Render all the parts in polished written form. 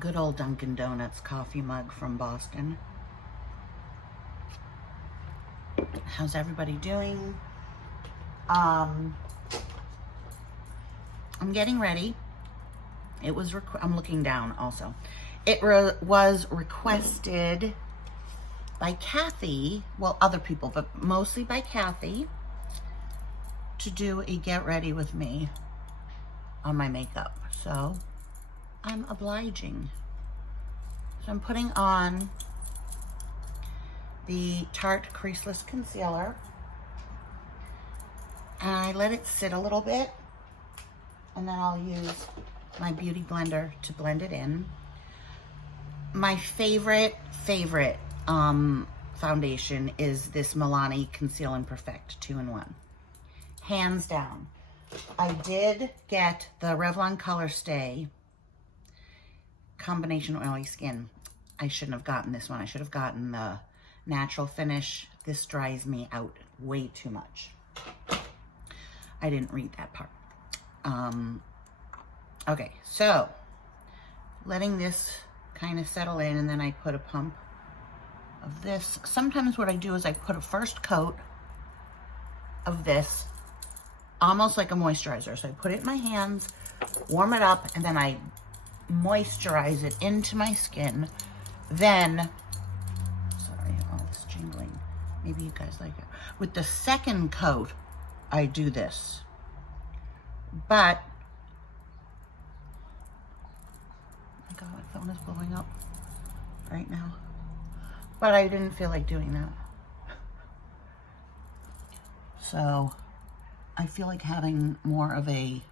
Good old Dunkin' Donuts coffee mug from Boston. How's everybody doing? I'm getting ready. It was, I'm looking down also. It was requested by Kathy, well, other people, but mostly by Kathy, to do a get ready with me on my makeup. So I'm obliging. So I'm putting on the Tarte Creaseless Concealer, and I let it sit a little bit, and then I'll use my Beauty Blender to blend it in. My favorite foundation is this Milani Conceal and Perfect 2-in-1. Hands down. I did get the Revlon Color Stay Combination Oily Skin. I shouldn't have gotten this one. I should have gotten the Natural Finish. This dries me out way too much. I didn't read that part. Okay, so letting this kind of settle in, and then I put a pump of this. Sometimes what I do is I put a first coat of this, almost like a moisturizer. So I put it in my hands, warm it up, and then I moisturize it into my skin. Then, sorry, all this jingling. Maybe you guys like it. With the second coat, I do this. But, oh my God, my phone is blowing up right now. But I didn't feel like doing that. So, I feel like having more of a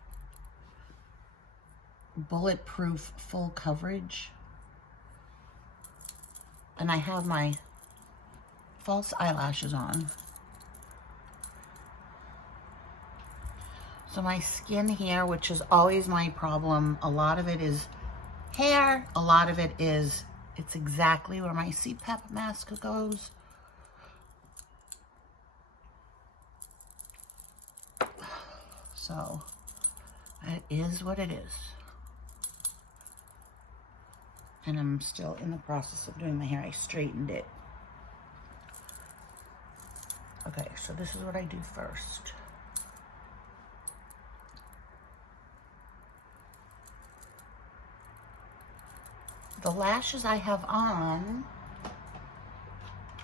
bulletproof full coverage. And I have my false eyelashes on. So my skin here, which is always my problem, a lot of it is hair, a lot of it is, it's exactly where my CPAP mask goes. So it is what it is. And I'm still in the process of doing my hair. I straightened it. Okay, so this is what I do first. The lashes I have on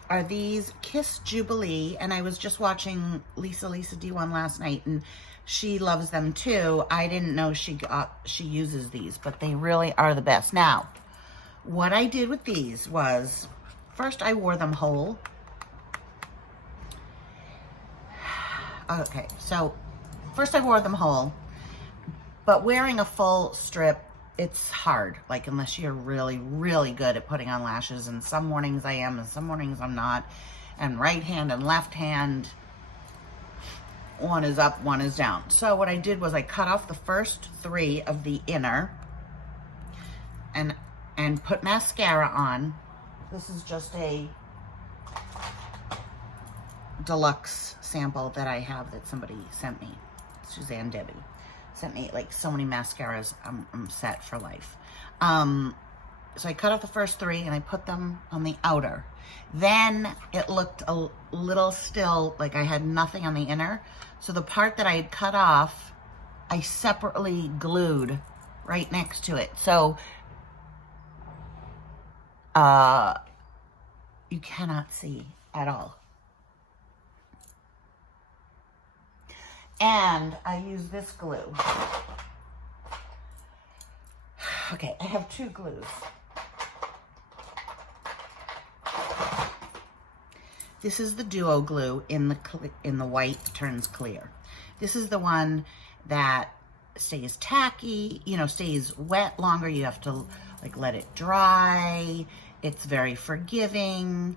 are these Kiss Jubilee, and I was just watching Lisa D1 last night, and she loves them too. I didn't know she uses these, but they really are the best. Now, what I did with these was, first I wore them whole. Okay, so first I wore them whole, but wearing a full strip, it's hard, like unless you're really, really good at putting on lashes, and some mornings I am and some mornings I'm not, and right hand and left hand, one is up, one is down. So what I did was I cut off the first 3 of the inner and put mascara on. This is just a deluxe sample that I have that somebody sent me. Suzanne Debbie sent me like so many mascaras. I'm set for life. So I cut off the first 3 and I put them on the outer. Then it looked a little still like I had nothing on the inner. So the part that I had cut off, I separately glued right next to it. So you cannot see at all. And I use this glue. Okay, I have 2 glues. This is the Duo glue in the white turns clear. This is the one that stays tacky, you know, stays wet longer. You have to like let it dry. It's very forgiving.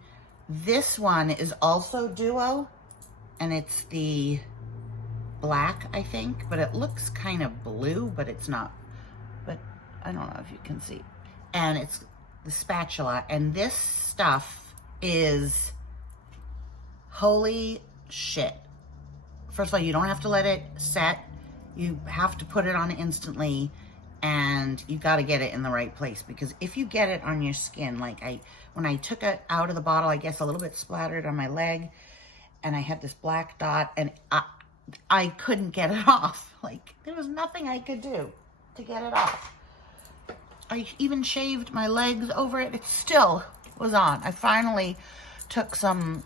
This one is also Duo, and it's the black, I think, but it looks kind of blue, but it's not. But I don't know if you can see. And it's the spatula, and this stuff is holy shit. First of all, you don't have to let it set. You have to put it on instantly. and you got to get it in the right place, because if you get it on your skin, like when I took it out of the bottle, I guess a little bit splattered on my leg, and I had this black dot, and I couldn't get it off. Like, there was nothing I could do to get it off. I even shaved my legs over it. It still was on. I finally took some,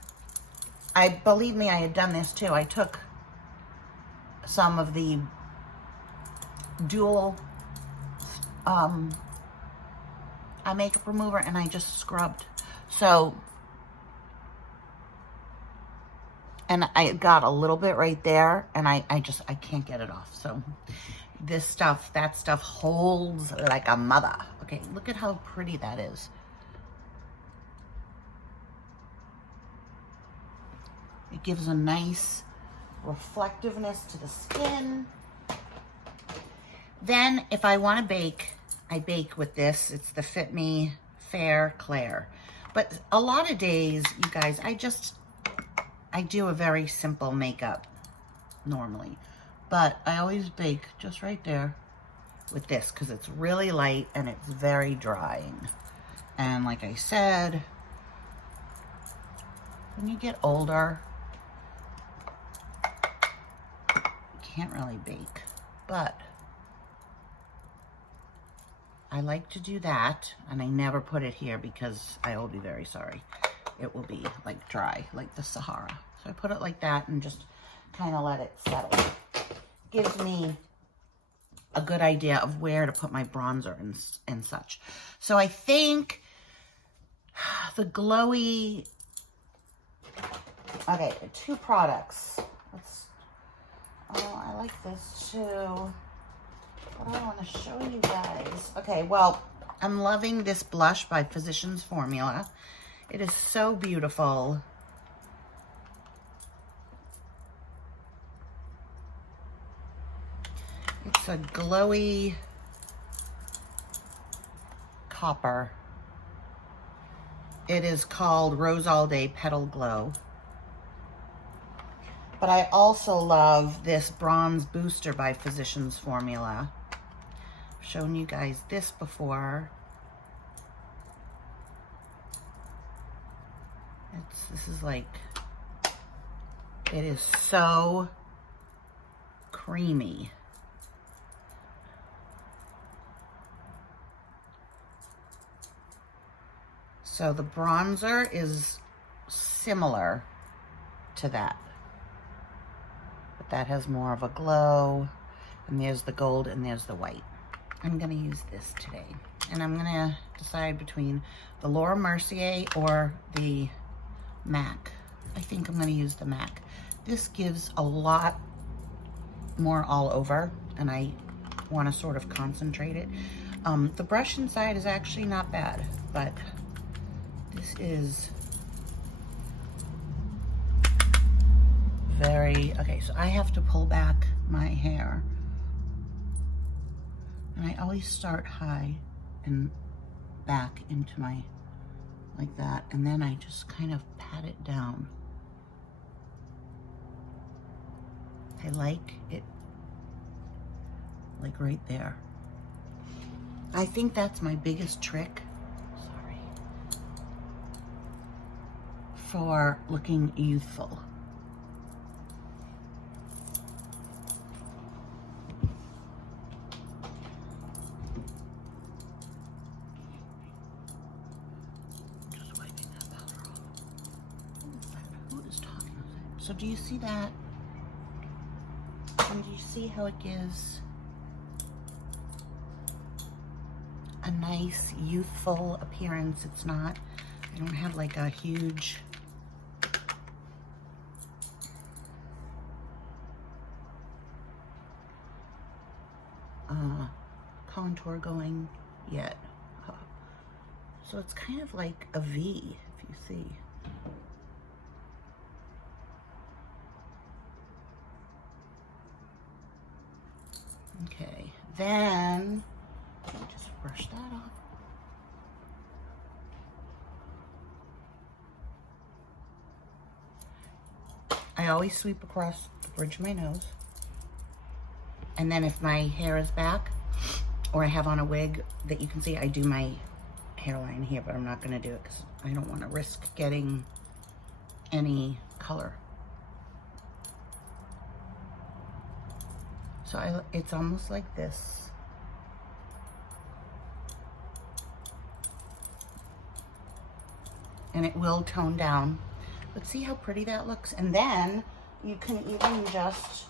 believe me, I had done this too. I took some of the dual eye makeup remover, and I just scrubbed. So, and I got a little bit right there, and I can't get it off. So this stuff, that stuff holds like a mother. Okay, look at how pretty that is. It gives a nice reflectiveness to the skin. Then if I want to bake, I bake with this. It's the Fit Me Fair Claire. But a lot of days, you guys, I do a very simple makeup normally. But I always bake just right there with this, because it's really light and it's very drying. And like I said, when you get older, you can't really bake. But I like to do that, and I never put it here because I will be very sorry. It will be like dry, like the Sahara. So I put it like that and just kind of let it settle. Gives me a good idea of where to put my bronzer and such. So I think the glowy, okay, 2 products. I like this too. What do I want to show you guys? Okay, well, I'm loving this blush by Physicians Formula. It is so beautiful. It's a glowy copper. It is called Rose All Day Petal Glow. But I also love this Bronze Booster by Physicians Formula. I've shown you guys this before. This is like, it is so creamy. So the bronzer is similar to that, but that has more of a glow, and there's the gold and there's the white. I'm gonna use this today, and I'm gonna decide between the Laura Mercier or the MAC. I think I'm gonna use the MAC. This gives a lot more all over, and I wanna sort of concentrate it. The brush inside is actually not bad, but this is very, okay, so I have to pull back my hair. And I always start high and back into my, like that. And then I just kind of pat it down. I like it, like right there. I think that's my biggest trick. For looking youthful. Just wiping that powder off. What is that? Who is talking? So do you see that? And do you see how it gives a nice youthful appearance? It's not, I don't have like a huge contour going yet. So it's kind of like a V, if you see. Okay, then let me just brush that off. I always sweep across the bridge of my nose. And then if my hair is back, or I have on a wig that you can see, I do my hairline here, but I'm not gonna do it because I don't wanna risk getting any color. So it's almost like this. And it will tone down. But see how pretty that looks? And then you can even just,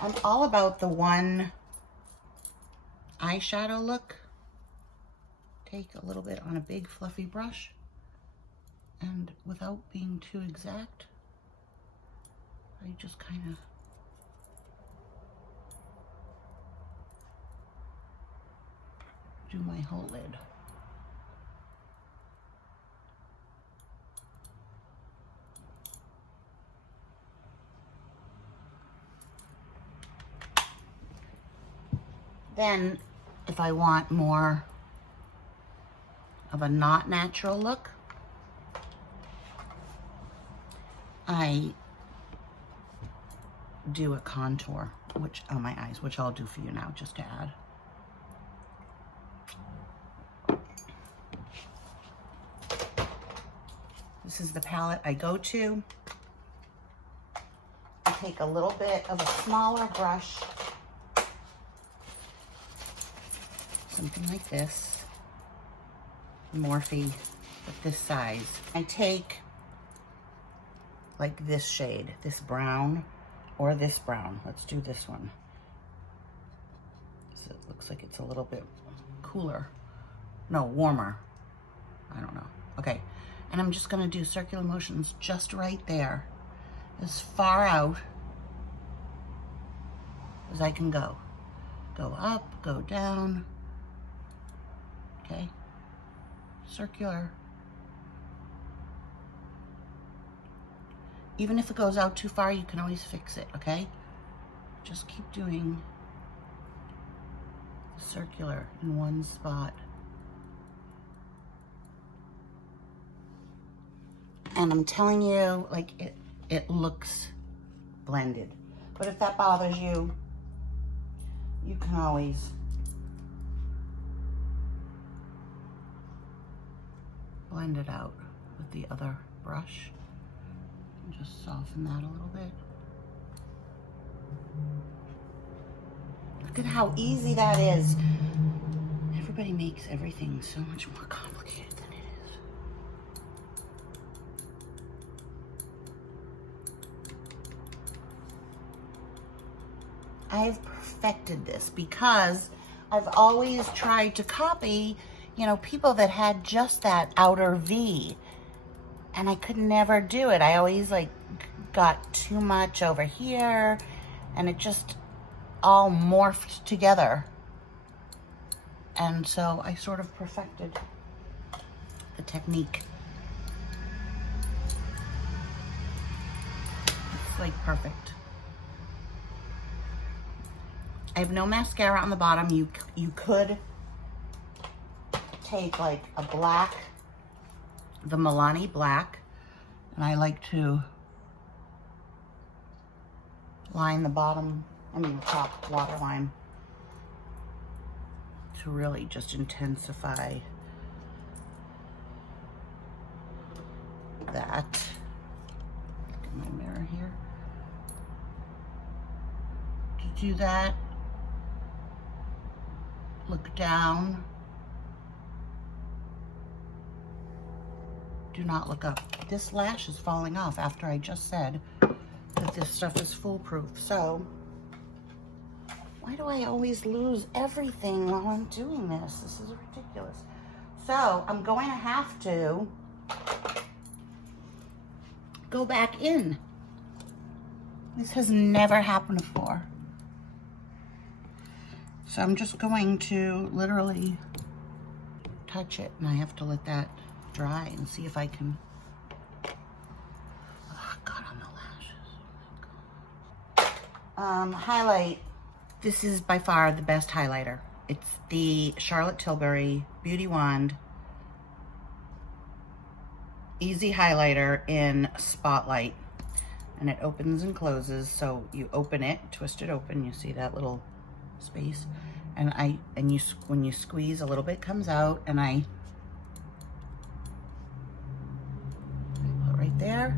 I'm all about the one eyeshadow look. Take a little bit on a big fluffy brush, and without being too exact, I just kind of do my whole lid. Then, if I want more of a not natural look, I do a contour, which on my eyes, which I'll do for you now, just to add. This is the palette I go to. I take a little bit of a smaller brush, something like this, Morphe, with this size. I take like this shade, this brown, or this brown. Let's do this one. So it looks like it's a little bit cooler. No, warmer. I don't know. Okay, and I'm just gonna do circular motions just right there, as far out as I can go. Go up, go down. Okay, circular. Even if it goes out too far, you can always fix it, okay? Just keep doing the circular in one spot. And I'm telling you, like, it looks blended. But if that bothers you, you can always blend it out with the other brush. And just soften that a little bit. Look at how easy that is. Everybody makes everything so much more complicated than it is. I've perfected this because I've always tried to copy, you know, people that had just that outer V, and I could never do it. I always like got too much over here, and it just all morphed together. And so I sort of perfected the technique. It's like perfect. I have no mascara on the bottom. You could take like a black, the Milani black, and I like to line the bottom, the top waterline to really just intensify that. Look at my mirror here. To do that, look down. Do not look up. This lash is falling off after I just said that this stuff is foolproof. So, why do I always lose everything while I'm doing this? This is ridiculous. So, I'm going to have to go back in. This has never happened before. So I'm just going to literally touch it, and I have to let that dry and see if I can. Oh, God, on the lashes. Oh, my God. Highlight. This is by far the best highlighter. It's the Charlotte Tilbury Beauty Wand Easy Highlighter in Spotlight. And it opens and closes. So you open it, twist it open, you see that little space. And when you squeeze, a little bit comes out, and I put right there.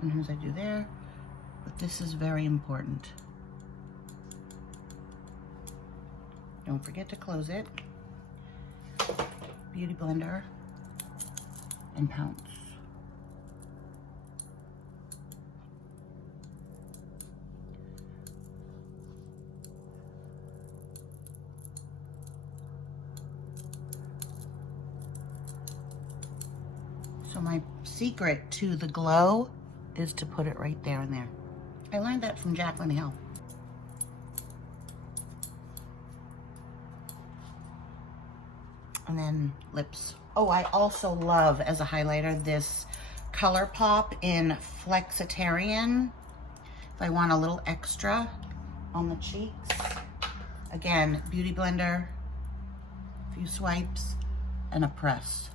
Sometimes I do there, but this is very important. Don't forget to close it. Beauty blender and pounce. So my secret to the glow is to put it right there and there. I learned that from Jaclyn Hill. And then lips. Oh, I also love, as a highlighter, this ColourPop in Flexitarian. If I want a little extra on the cheeks. Again, beauty blender, a few swipes, and a press.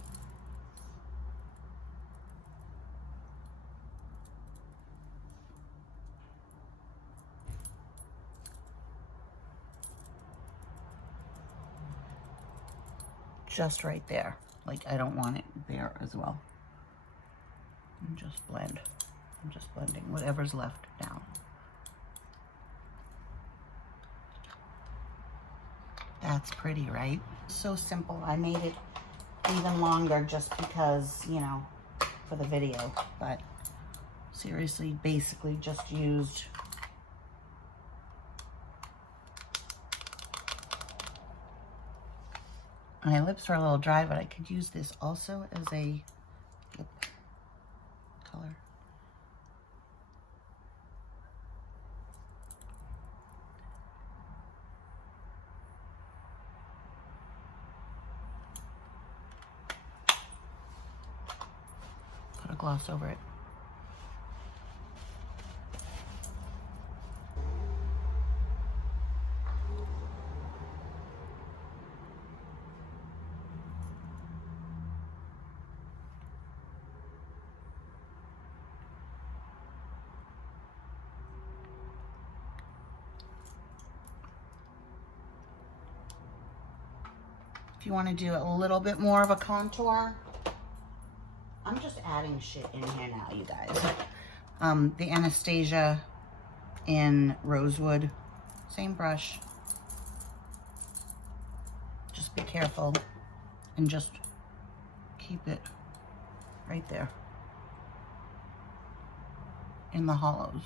Just right there. Like, I don't want it there as well. And just blend. I'm just blending whatever's left down. That's pretty, right? So simple. I made it even longer just because, you know, for the video. But seriously, basically just used my lips are a little dry, but I could use this also as a lip color. Put a gloss over it. If you want to do a little bit more of a contour, I'm just adding shit in here now, you guys. The Anastasia in Rosewood, same brush. Just be careful and just keep it right there in the hollows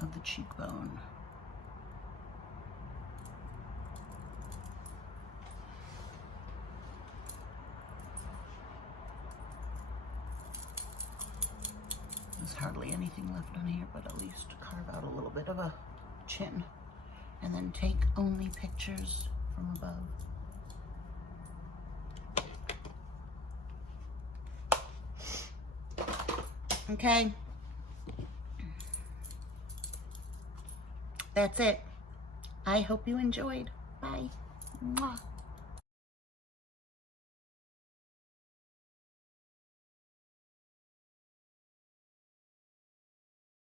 of the cheekbone. There's hardly anything left on here, but at least carve out a little bit of a chin. And then take only pictures from above. Okay. That's it. I hope you enjoyed. Bye. Mwah.